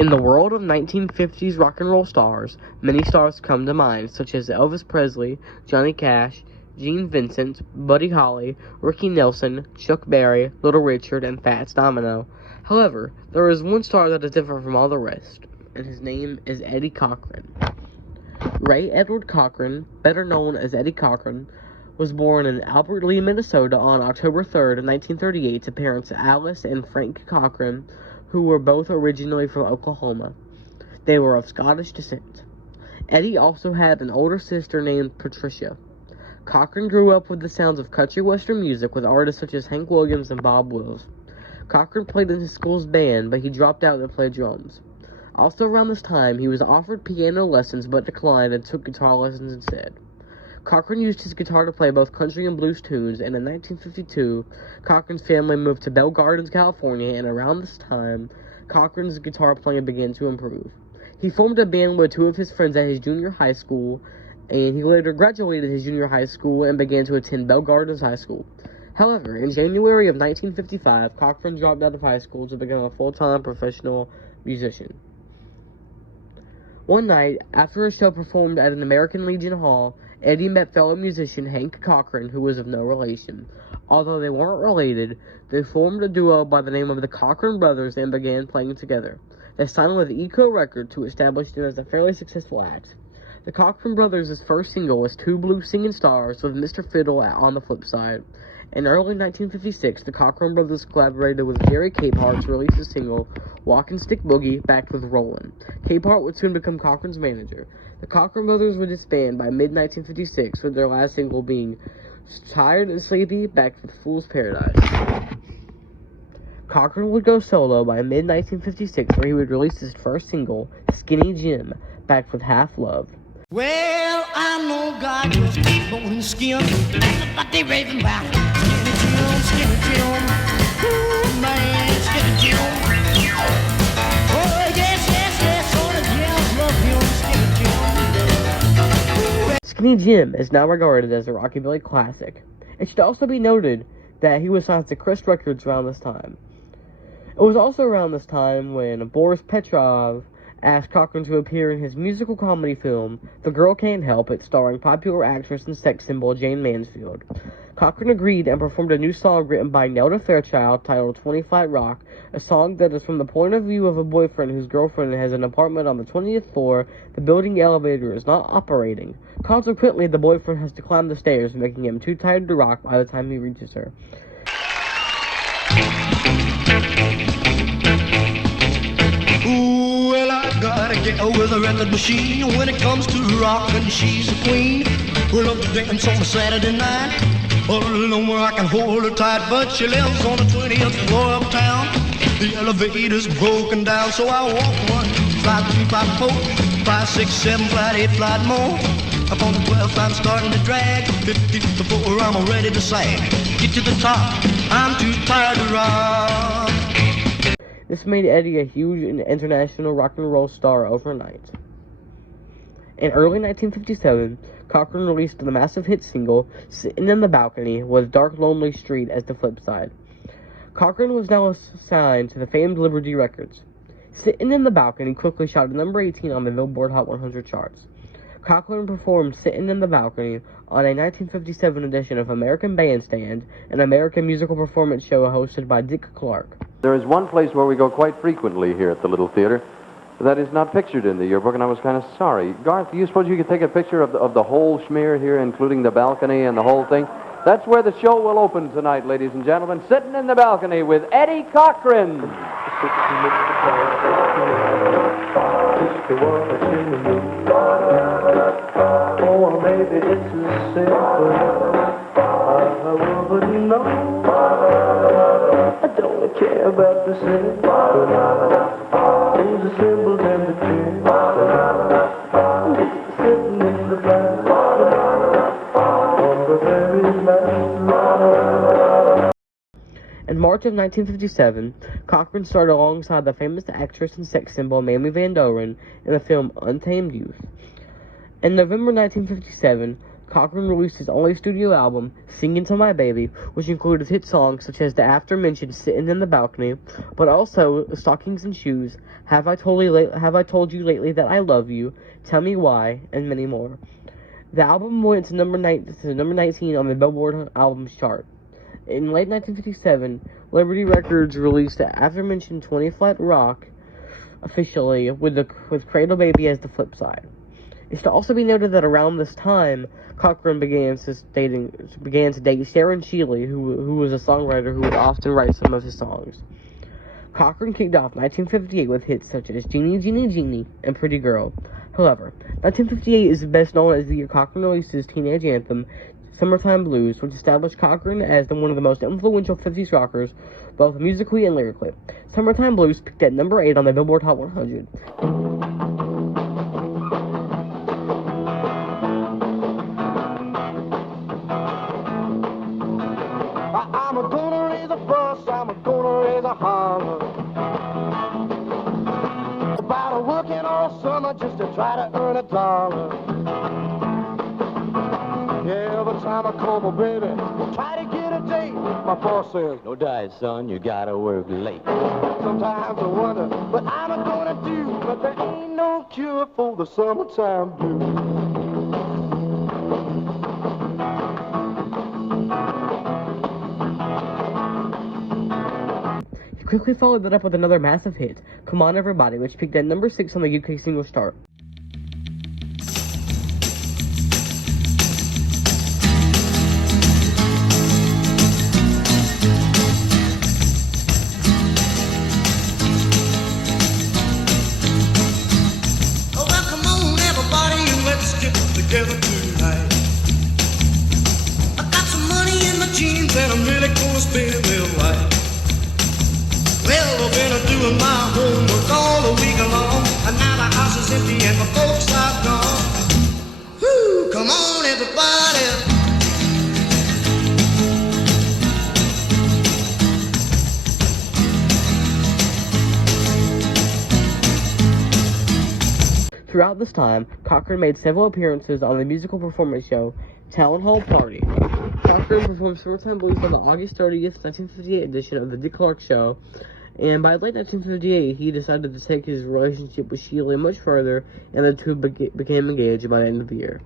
In the world of 1950s rock and roll stars, many stars come to mind, such as Elvis Presley, Johnny Cash, Gene Vincent, Buddy Holly, Ricky Nelson, Chuck Berry, Little Richard, and Fats Domino. However, there is one star that is different from all the rest, and his name is Eddie Cochran. Ray Edward Cochran, better known as Eddie Cochran, was born in Albert Lea, Minnesota on October 3rd, 1938 to parents Alice and Frank Cochran, who were both originally from Oklahoma. They were of Scottish descent. Eddie also had an older sister named Patricia. Cochran grew up with the sounds of country western music with artists such as Hank Williams and Bob Wills. Cochran played in his school's band, but he dropped out to play drums. Also around this time, he was offered piano lessons but declined and took guitar lessons instead. Cochran used his guitar to play both country and blues tunes, and in 1952, Cochran's family moved to Bell Gardens, California, and around this time, Cochran's guitar playing began to improve. He formed a band with two of his friends at his junior high school, and he later graduated his junior high school and began to attend Bell Gardens High School. However, in January of 1955, Cochran dropped out of high school to become a full-time professional musician. One night, after a show performed at an American Legion Hall, Eddie met fellow musician Hank Cochran, who was of no relation. Although they weren't related, they formed a duo by the name of the Cochran Brothers and began playing together. They signed with Echo Records to establish them as a fairly successful act. The Cochran Brothers' first single was Two Blue Singing Stars with Mr. Fiddle on the flip side. In early 1956, the Cochran Brothers collaborated with Jerry Capehart to release a single, Walk and Stick Boogie, backed with Rollin'. Capehart would soon become Cochran's manager. The Cochran Brothers would disband by mid-1956, with their last single being Tired and Sleepy, backed with Fool's Paradise. Cochran would go solo by mid-1956, where he would release his first single, Skinny Jim, backed with Half Love. Well, I know God was born in skin, but they raving about Skinny Jim, ooh, man, Skinny Jim. Oh, yes, all the girls love him, Skinny Jim. Skinny Jim is now regarded as a rockabilly classic. It should also be noted that he was signed to Crest Records around this time. It was also around this time when Boris Petrov asked Cochran to appear in his musical comedy film, The Girl Can't Help It, starring popular actress and sex symbol Jane Mansfield. Cochran agreed and performed a new song written by Nelda Fairchild titled 20 Flat Rock, a song that is from the point of view of a boyfriend whose girlfriend has an apartment on the 20th floor. The building elevator is not operating. Consequently, the boyfriend has to climb the stairs, making him too tired to rock by the time he reaches her. Gotta get with a record machine. When it comes to rockin', she's a queen. We love to dance on a Saturday night, all alone where I can hold her tight. But she lives on the 20th floor of town. The elevator's broken down, so I walk 1, 5, 3, 5, 4, 5, 6, 7, flight, 8, flight more. Up on the 12th, I'm starting to drag. 50 before I'm ready to sag. Get to the top, I'm too tired to rock. This made Eddie a huge international rock and roll star overnight. In early 1957, Cochran released the massive hit single, Sittin' in the Balcony, with Dark Lonely Street as the flip side. Cochran was now signed to the famed Liberty Records. Sittin' in the Balcony quickly shot to number 18 on the Billboard Hot 100 charts. Cochran performed Sittin' in the Balcony on a 1957 edition of American Bandstand, an American musical performance show hosted by Dick Clark. There is one place where we go quite frequently here at the Little Theater that is not pictured in the yearbook, and I was kind of sorry. Garth, do you suppose you could take a picture of the whole schmear here, including the balcony and the whole thing? That's where the show will open tonight, ladies and gentlemen. Sitting in the Balcony with Eddie Cochran. Oh, maybe it's as simple I wouldn't know. I don't care about the symbols the symbols and the tunes. Just sitting in the back on the very last. In March of 1957, Cochran starred alongside the famous actress and sex symbol Mamie Van Doren in the film Untamed Youth. In November 1957, Cochran released his only studio album, Singin' to My Baby, which included hit songs such as the after-mentioned Sittin' in the Balcony, but also Stockings and Shoes, Have I Told You Lately That I Love You, Tell Me Why, and many more. The album went to number 19 on the Billboard Albums chart. In late 1957, Liberty Records released the aforementioned 20 Flat Rock officially, with Cradle Baby as the flip side. It's to also be noted that around this time, Cochran began to date Sharon Shealy, who was a songwriter who would often write some of his songs. Cochran kicked off 1958 with hits such as Genie, Genie, Genie, and Pretty Girl. However, 1958 is best known as the year Cochran released his teenage anthem, Summertime Blues, which established Cochran as one of the most influential 50s rockers, both musically and lyrically. Summertime Blues peaked at number 8 on the Billboard Hot 100. I'm gonna raise a fuss, I'm gonna raise a holler about a working all summer just to try to earn a dollar. Yeah, every time I call my baby, try to get a date, my boss says, no diet, son, you gotta work late. Sometimes I wonder what I'm gonna do, but there ain't no cure for the summertime blues. Quickly followed that up with another massive hit, Come On Everybody, which peaked at number 6 on the UK singles chart. Oh, well, come on, everybody, let's get together tonight. I got some money in my jeans and I'm really gonna spend it right. Well, I've been doing my homework all the week long, and now the house is empty and my folks are gone. Whoo, come on, everybody. Throughout this time, Cochran made several appearances on the musical performance show Town Hall Party. Cochran performed Summertime Blues on the August 30th, 1958 edition of The Dick Clark Show, and by late 1958, he decided to take his relationship with Shealy much further, and the two became engaged by the end of the year.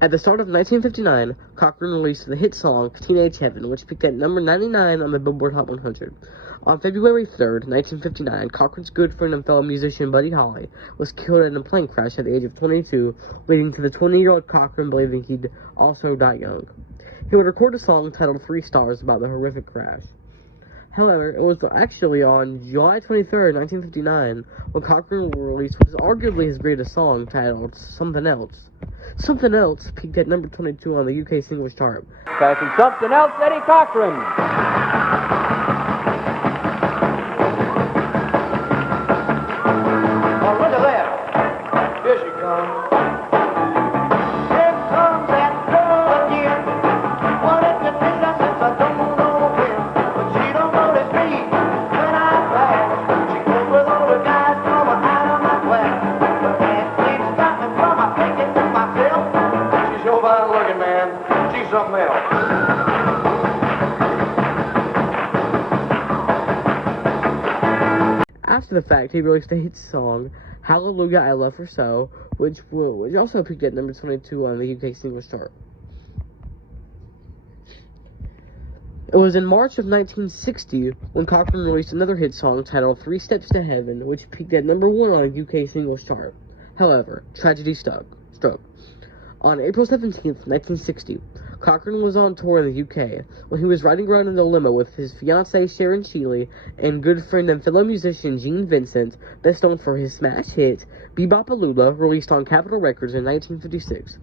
At the start of 1959, Cochran released the hit song Teenage Heaven, which peaked at number 99 on the Billboard Hot 100. On February 3rd, 1959, Cochran's good friend and fellow musician Buddy Holly was killed in a plane crash at the age of 22, leading to the 20-year-old Cochran believing he'd also die young. He would record a song titled 3 Stars about the horrific crash. However, it was actually on July 23rd, 1959, when Cochran released what is arguably his greatest song, titled Something Else. Something Else peaked at number 22 on the UK singles chart. Passing Something Else, Eddie Cochran. Oh, look at that. Here she comes. Here comes that girl again. Wanted to kiss her since I don't know when. But she don't notice me when I flash. She goes with all the guys coming out of my class. But that ain't stopping from my thinking to myself. She's so fine looking, man. She's something else. After the fact, he released a hit song, Hallelujah, I Love Her So, which also peaked at number 22 on the UK singles chart. It was in March of 1960 when Cochran released another hit song titled 3 Steps to Heaven, which peaked at number 1 on the UK singles chart. However, tragedy struck. On April 17th, 1960, Cochran was on tour in the UK when he was riding around in a limo with his fiancée Sharon Shealy and good friend and fellow musician Gene Vincent, best known for his smash hit Bebopalula, released on Capitol Records in 1956.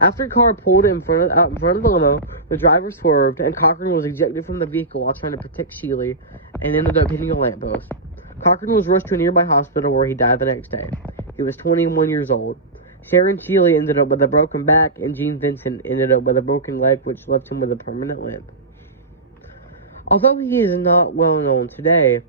After a car pulled out in front of the limo, the driver swerved and Cochran was ejected from the vehicle while trying to protect Shealy and ended up hitting a lamppost. Cochran was rushed to a nearby hospital where he died the next day. He was 21 years old. Sharon Shealy ended up with a broken back, and Gene Vincent ended up with a broken leg, which left him with a permanent limp. Although he is not well known today,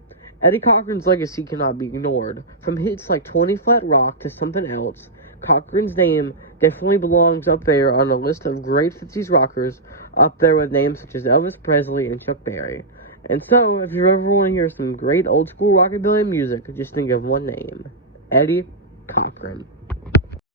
Eddie Cochran's legacy cannot be ignored. From hits like 20 Flat Rock to Something Else, Cochran's name definitely belongs up there on a list of great 50s rockers, up there with names such as Elvis Presley and Chuck Berry. And so, if you ever want to hear some great old school rockabilly music, just think of one name: Eddie Cochran.